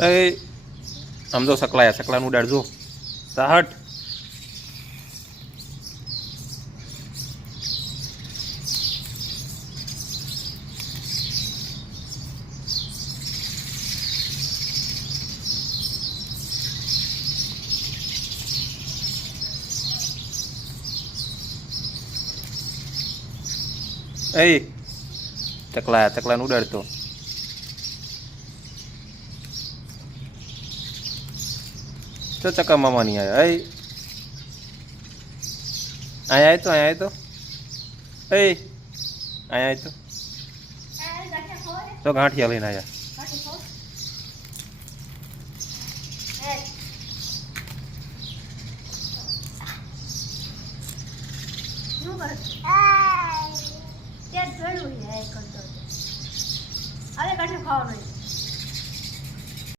એ આમ જો સકલાનું ઉડાડજો સાહટ એ ચકલાનું ઉડાડતો તો ચકા મામા નહીં આવ્યા અહીંયા તો અહીંયા તો ગાંઠિયા લઈને આવ્યા હવે કશું ખાવાનું